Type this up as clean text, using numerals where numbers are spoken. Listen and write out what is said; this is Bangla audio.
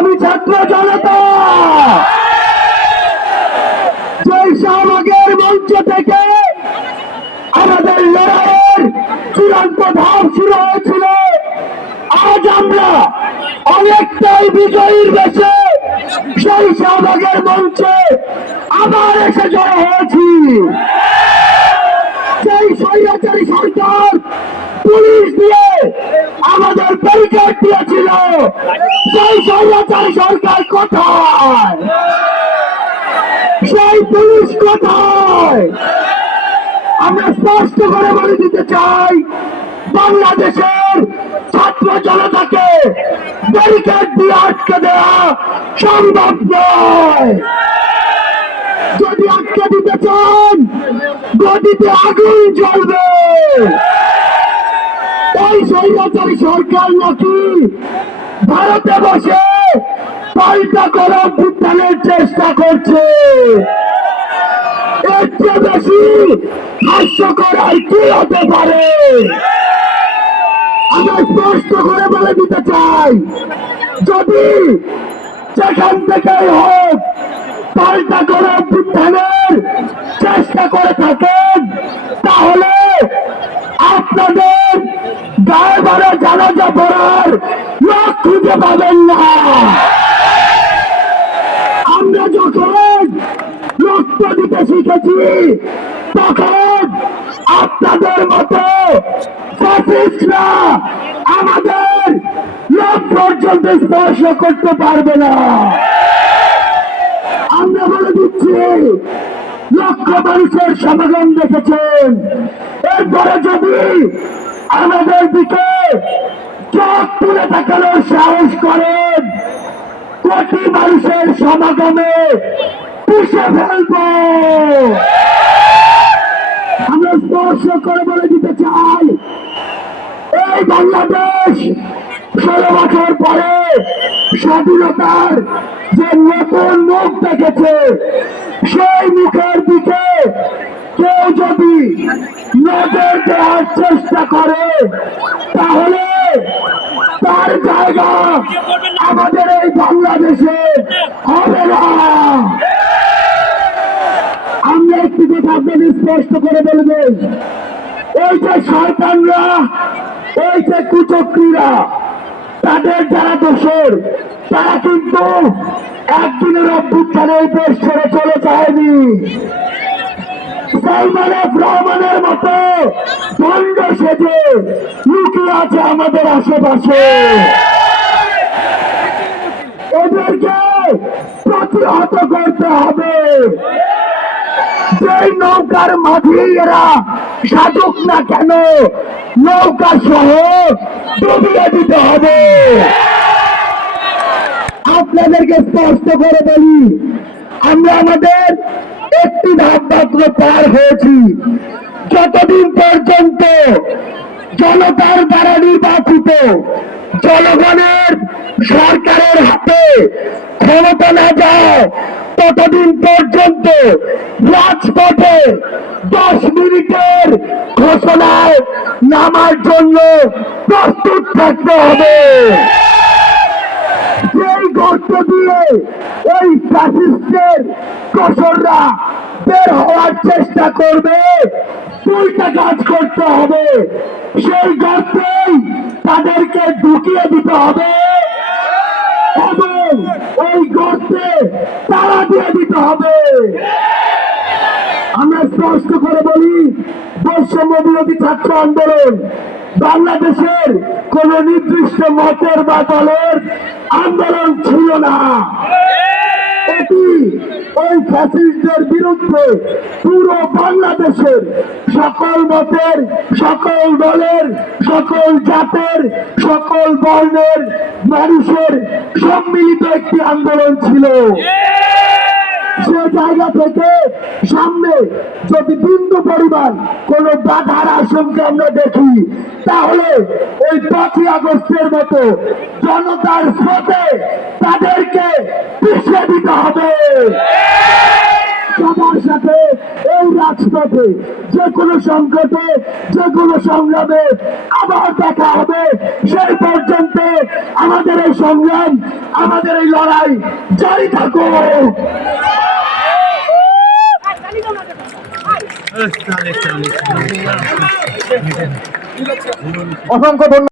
সংগ্রামী ছাত্র জনতা যে শাহবাগের মঞ্চ থেকে আমাদের লড়াইয়ের চূড়ান্ত ধাপ শুরু হয়েছিল, আজ আমরা অনেকটাই বিজয়ীর বেশে সেই শাহবাগের মঞ্চে আবার এসে জড়ো হয়েছি। সেই স্বৈরাচারী সরকার পুলিশ দিয়ে আমাদের ব্যারিকেড দিয়েছিল, সেই স্বৈরাচারী সরকার কোথায়? সেই পুলিশ কোথায়? আমরা স্পষ্ট করে বলে দিতে চাই, বাংলাদেশের ছাত্র জনতাকে ব্যারিকেড দিয়ে আটকে দেওয়া সম্ভব নয়। যদি আটকে দিতে চান, গদিতে আগুন জ্বলবে। এই স্বৈরাচারী সরকার নাকি ভারতে বসে পাল্টা করা অভ্যুত্থানের চেষ্টা করছে। এর চেয়ে বেশি হাস্যকর আর কি হতে পারে? আমরা স্পষ্ট করে বলে দিতে চাই, যদি যেখান থেকে হোক পাল্টা করে অভ্যুত্থানের চেষ্টা করে থাকেন, তাহলে আপনাদের গায়ে বারে জানাজা পড়ার লোক খুঁজে পাবেন না। আমরা যখন রক্ত দিতে শিখেছি, তখন আপনাদের মতো ফ্যাসিস্টরা আমাদের লোক পর্যন্ত স্পর্শ করতে পারবে না। আমরা বলে দিচ্ছি, লক্ষ মানুষের সমাগম দেখেছেন, এরপরে যদি আমাদের দিকে চোখ তুলে তাকানোর সাহস করেন, কোটি মানুষের সমাগমে পুষে ফেলব। আমরা স্পর্শ করে বলে দিতে চাই, এই বাংলাদেশ 16 বছর পরে স্বাধীনতার যে নতুন মুখ দেখেছে, সেই মুখের দিকে কেউ যদি নজর দেওয়ার চেষ্টা করে, তাহলে তার জায়গা আমাদের এই বাংলাদেশে হবে না। আমরা একটি কথা আপনাদের স্পষ্ট করে বলবেন, এই যে শয়তানরা, এই যে কুচক্রীরা, তাদের যারা দোষর, তারা কিন্তু একদিনের অভ্যুত্থানে এই দেশ ছেড়ে চলে যায়নি। সালমান এফ রহমানের মতো দণ্ড সেজে লুকিয়ে আছে আমাদের আশেপাশে। এদেরকে প্রতিহত করতে হবে। যেই নৌকার মাঝে এরা সাধুক না কেন, নৌকা সহ ডুবিয়ে দিতে হবে। আপনাদেরকে স্পষ্ট করে বলি, আমরা আমাদের একটি ধাপ মাত্র পার হয়েছি। যতদিন পর্যন্ত জনতার দ্বারা নির্বাচিত জনগণের সরকারের হাতে ক্ষমতা না যায়, ততদিন পর্যন্ত রাজপথে 10 মিনিটের ঘোষণায় নামার জন্য প্রস্তুত থাকতে হবে। যেই গর্ত দিয়ে ওই ফ্যাসিস্টের দোসররা বের হওয়ার চেষ্টা করবে, দুইটা কাজ করতে হবে। সেই গর্তেই তাদেরকে ঢুকিয়ে দিতে হবে এবং ওই গর্তে তালা দিয়ে দিতে হবে। আমরা স্পষ্ট করে বলি, বৈষম্য বিরোধী ছাত্র আন্দোলন বাংলাদেশের কোন নির্দিষ্ট মতের বা দলের আন্দোলন ছিল না। এটি ওই ফ্যাসিস্টদের বিরুদ্ধে পুরো বাংলাদেশের সকল মতের, সকল দলের, সকল জাতের, সকল বর্ণের মানুষের সম্মিলিত একটি আন্দোলন ছিল। সে জায়গা থেকে সামনে যদি বিন্দু পরিমাণ কোন বাধার আশঙ্কা আমরা দেখি, তাহলে ওই 5ই আগস্টের মতো জনতার স্রোতে তাদেরকে পিছিয়ে দিতে হবে। সবার সাথে এই রাজপথে যে কোনো সংকটে যে কোনো সংগ্রামে আবার দেখা হবে। সেই পর্যন্ত আমাদের এই সংগ্রাম, আমাদের এই লড়াই জারি থাকুক। অসংখ্য ধন্যবাদ।